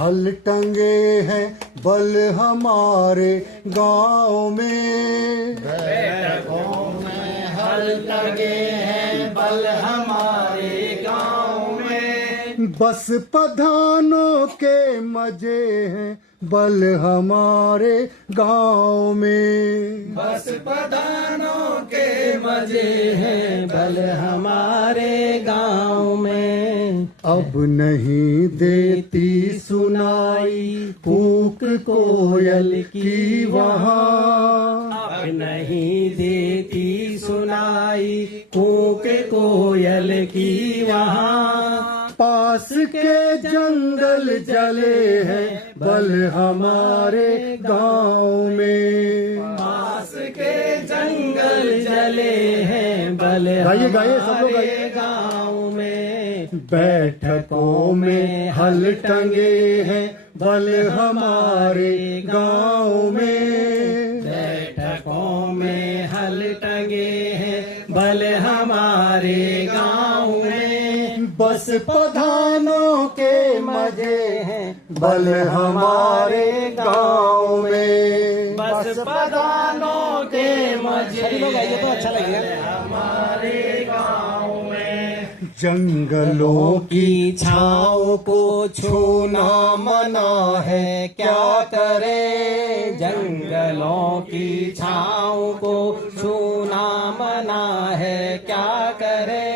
हल टंगे हैं बल हमारे गांव में। बैठकों में हल लगे हैं बल हमारे गांव में। बस प्रधानों के मजे हैं बल हमारे गांव में। बस प्रधानों के मजे हैं बल हमारे गांव में। अब नहीं देती सुनाई कूक कोयल की वहाँ। अब नहीं देती सुनाई कूक कोयल की वहाँ। पास के जंगल जले हैं बल हमारे गांव में। पास के जंगल जले हैं बल गाइए गाइए सब लोग गाइए। हमारे गांव में। बैठकों में हल टंगे हैं बल हमारे गांव में। बैठकों में हल टंगे हैं बल हमारे गांव में। बस प्रधानों के मजे हैं बल हमारे गांव में। बस प्रधानों के मजे तो अच्छा लगेगा हमारे गांव में। जंगलों की छाँव को छूना मना है क्या करे। जंगलों की छाँव को छूना मना है क्या करे।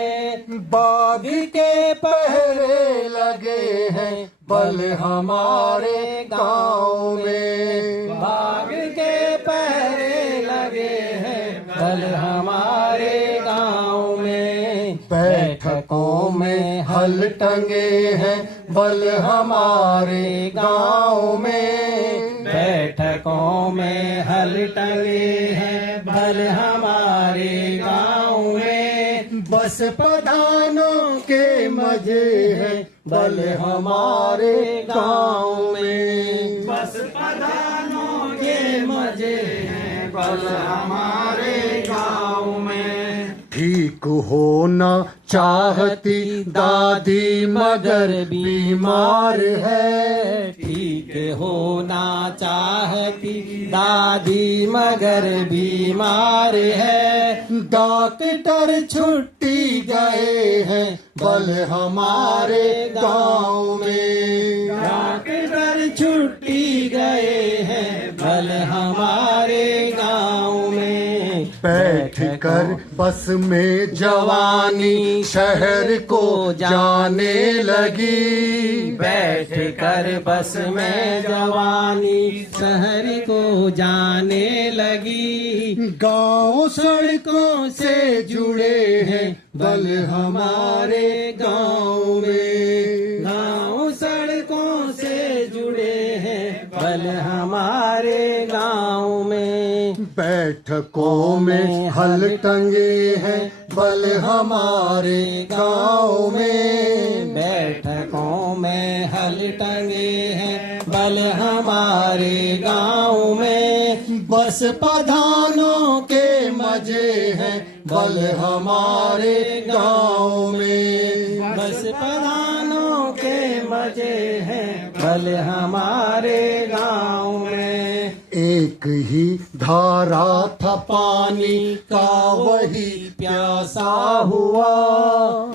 बाघ के पहरे लगे हैं बल हमारे गांव में। बाघ के पहरे लगे हैं बल हमारे गांव में। बैठकों में हल टंगे हैं बल हमारे गांव में। बैठकों में हल टंगे हैं बल हमारे गांव में। बस प्रधानों के मजे हैं बल हमारे गांव में। बस प्रधानों के मजे हैं बल हमारे गांव में। ठीक होना चाहती दादी मगर बीमार है। ठीक होना चाहती दादी मगर बीमार है। डॉक्टर छुट्टी गए हैं बल हमारे गांव में। डॉक्टर छुट्टी गए हैं बल हमारे गांव में। बैठ कर बस में जवानी शहर को जाने लगी। बैठ कर बस में जवानी शहर को जाने लगी। गांव सड़कों से जुड़े हैं बल हमारे गांव में। गांव सड़कों से जुड़े हैं बल हमारे गांव में। बैठकों में हल टंगे हैं बल हमारे गांव में। बैठकों में हल टंगे हैं बल हमारे गांव में। बस प्रधानों के मजे हैं बल हमारे गांव में। बस प्रधानों के मजे हैं बल हमारे गांव में। एक ही धारा था पानी का वही प्यासा हुआ।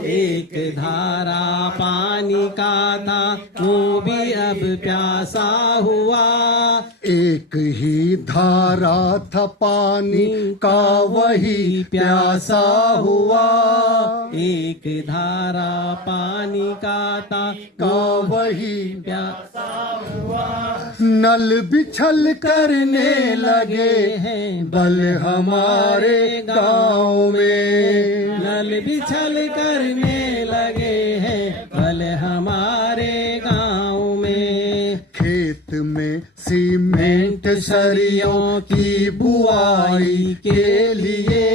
एक धारा पानी का था वो भी अब प्यासा हुआ। एक ही धारा था पानी का वही प्यासा हुआ। एक धारा पानी का था का वही प्यासा हुआ। नल बिछल करने लगे हैं बल हमारे गांव में। नल बिछल करने लगे हैं बल हमारे गांव में। खेत में सीमेंट सरियों की बुआई के लिए।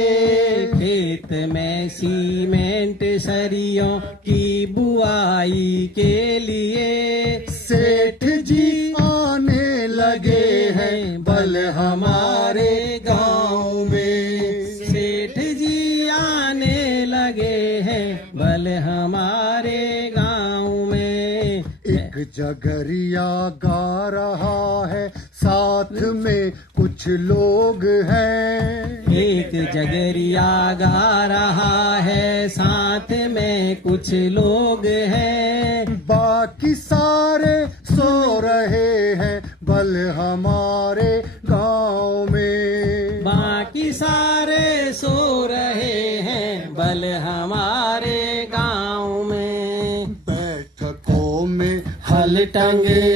खेत में सीमेंट सरियों की बुआई के लिए। सेठ जी आने लगे हैं बल हमारे गांव में। सेठ जी आने लगे हैं बल हमारे गांव में। एक जगरिया गा रहा है, साथ में कुछ लोग हैं। एक जगरिया गा रहा है, साथ में कुछ लोग हैं। बाकी सारे सो रहे हैं बल हमारे गांव में। बाकी सारे सो रहे हैं बल हमारे गांव में। बैठकों में हल टंगे